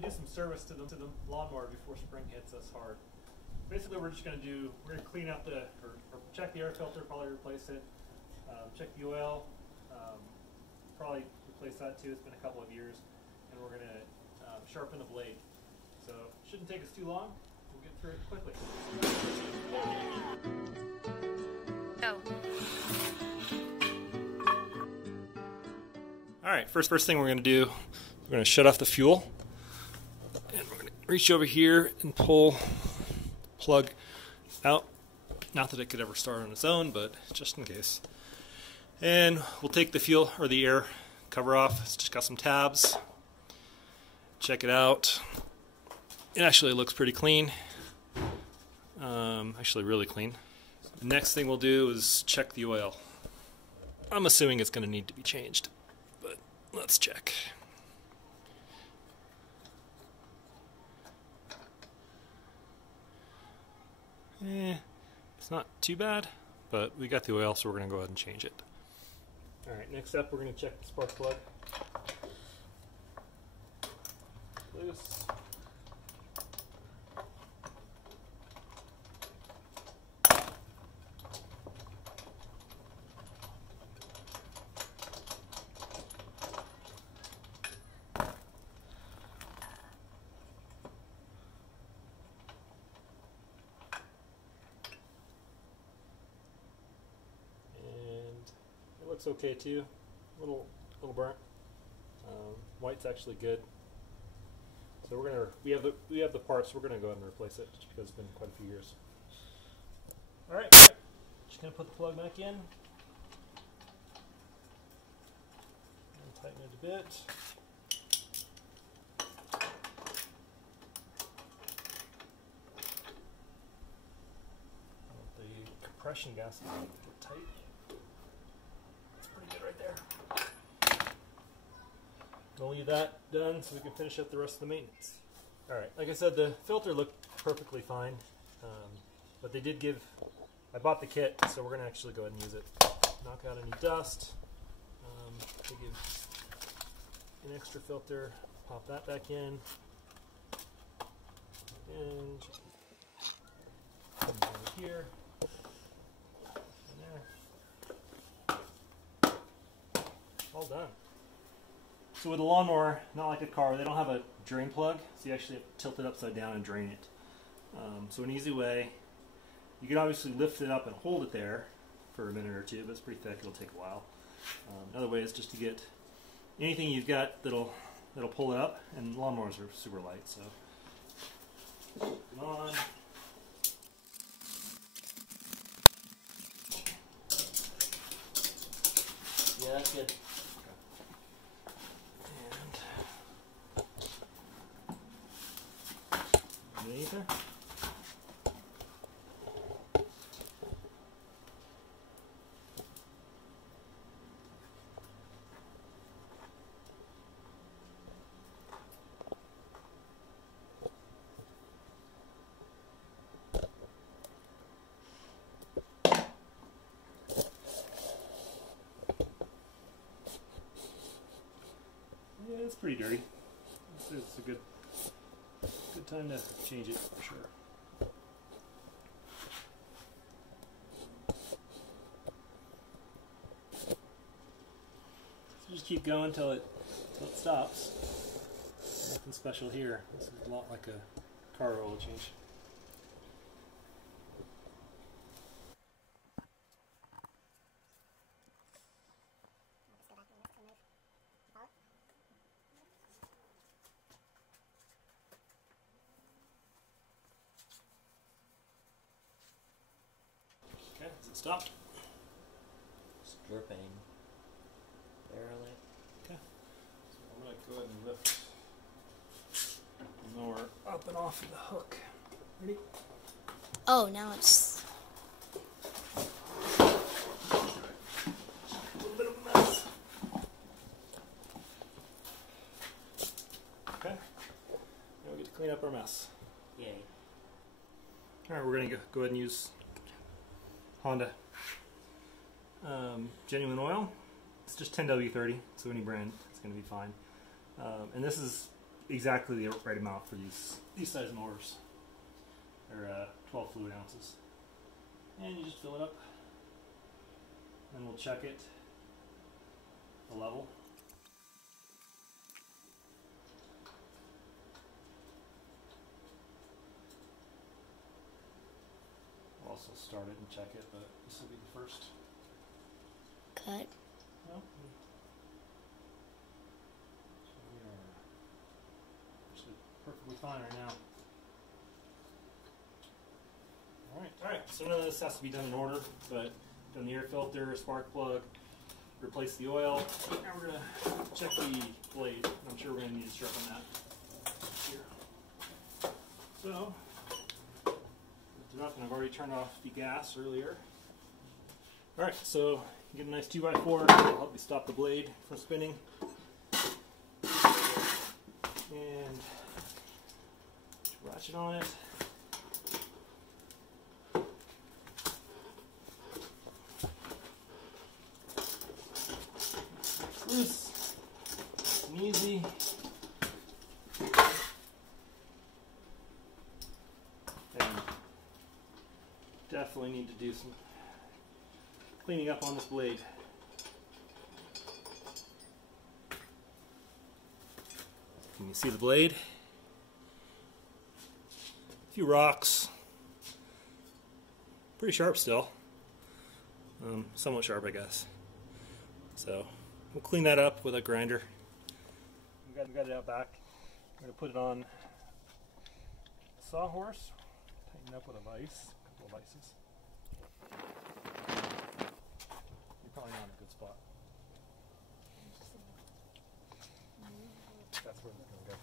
going to do some service to the lawnmower before spring hits us hard. Basically, we're going to clean out or check the air filter, probably replace it, check the oil, probably replace that too. It's been a couple of years, and we're going to sharpen the blade. So it shouldn't take us too long. We'll get through it quickly. Go. All right, first thing we're going to do, we're going to shut off the fuel, and we're going to reach over here and pull the plug out. Not that it could ever start on its own, but just in case. And we'll take the fuel or the air cover off. It's just got some tabs. Check it out. It actually looks pretty clean. Actually really clean. The next thing we'll do is check the oil. I'm assuming it's going to need to be changed, but let's check. It's not too bad, but we got the oil, so we're going to go ahead and change it. Alright, next up we're going to check the spark plug. Loose. Looks okay too. A little burnt. White's actually good. So we have the parts. So we're gonna go ahead and replace it just because it's been quite a few years. All right, just gonna put the plug back in and tighten it a bit. The compression gasket is a bit tight. Right there. We'll leave that done so we can finish up the rest of the maintenance. Alright, like I said, the filter looked perfectly fine, but they did give, I bought the kit, so we're going to actually go ahead and use it. Knock out any dust. They give an extra filter, pop that back in, and down here. All done. So with a lawnmower, not like a car, they don't have a drain plug, so you actually have to tilt it upside down and drain it. So an easy way, you can obviously lift it up and hold it there for a minute or two, but it's pretty thick, it'll take a while. Another way is just to get anything you've got that'll pull it up, and lawnmowers are super light, so come on. Yeah, that's good. Underneath her. Yeah, it's pretty dirty. It's a good time to change it for sure. So just keep going until it stops. Nothing special here. This is a lot like a car oil change. Okay, has it stopped? It's dripping. Barely. Okay. So I'm going to go ahead and lift the mower up and off of the hook. Ready? Oh, now it's... A little bit of a mess. Okay. Now we get to clean up our mess. Yay. Alright, we're going to go ahead and use Honda genuine oil. It's just 10W30, so any brand it's going to be fine. And this is exactly the right amount for these size mowers. They're 12 fluid ounces. And you just fill it up. And we'll check it, the level. We'll also start it and check it, but this will be the first. Cut. Well, so we are actually perfectly fine right now. Alright, so none of this has to be done in order, but done the air filter, spark plug, replace the oil. Now we're going to check the blade. I'm sure we're going to need to sharpen that here. So, lift it up, and I've already turned off the gas earlier. Alright, so you get a nice 2x4 to help me stop the blade from spinning. And ratchet on it. Loose and easy. And definitely need to do some cleaning up on this blade. Can you see the blade? A few rocks. Pretty sharp still. Somewhat sharp, I guess. So we'll clean that up with a grinder. We've got it out back. I'm going to put it on a sawhorse, tighten up with a vise, a couple of vices. You're probably not in a good spot. That's where it's going to go.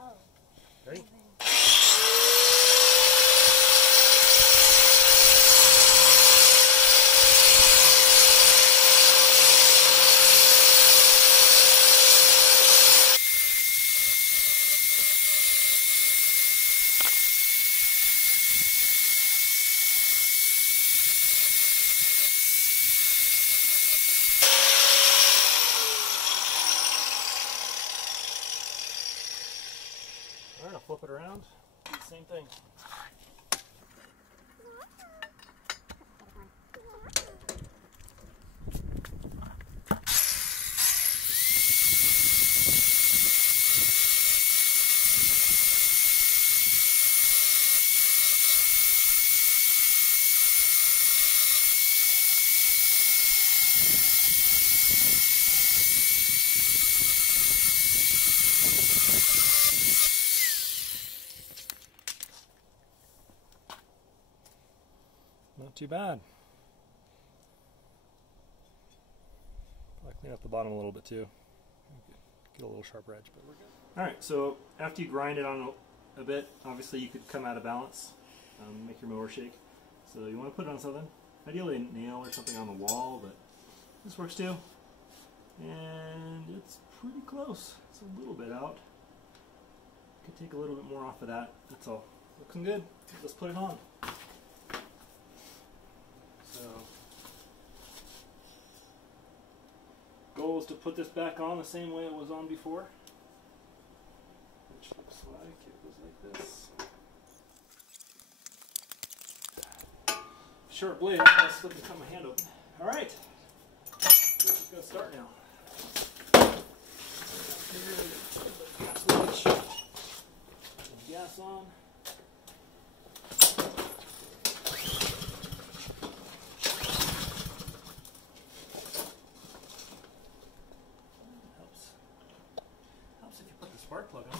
Oh. Ready? Alright, I'll flip it around, do the same thing. Not too bad. I'll clean up the bottom a little bit too. Get a little sharper edge, but we're good. Alright, so after you grind it on a bit, obviously you could come out of balance, make your mower shake. So you want to put it on something, ideally a nail or something on the wall, but this works too. And it's pretty close. It's a little bit out. Could take a little bit more off of that. That's all. Looking good. Let's put it on. So, goal is to put this back on the same way it was on before, which looks like it was like this. Short blade, I slipped and cut my hand open. Alright, it's going to start now. Gas switch, gas on. Spark plug on.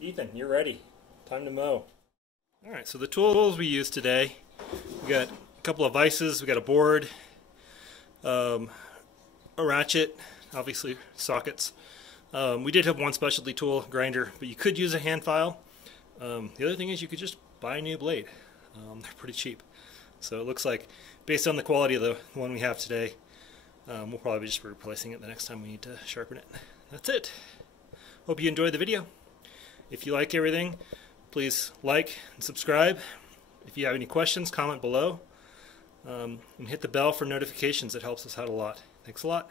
Ethan, you're ready. Time to mow. Alright, so the tools we used today, we got a couple of vices, we got a board, a ratchet, obviously sockets. We did have one specialty tool, grinder, but you could use a hand file. The other thing is you could just buy a new blade. They're pretty cheap. So it looks like, based on the quality of the one we have today, we'll probably just be replacing it the next time we need to sharpen it. That's it. Hope you enjoyed the video. If you like everything, please like and subscribe. If you have any questions, comment below. And hit the bell for notifications. It helps us out a lot. Thanks a lot.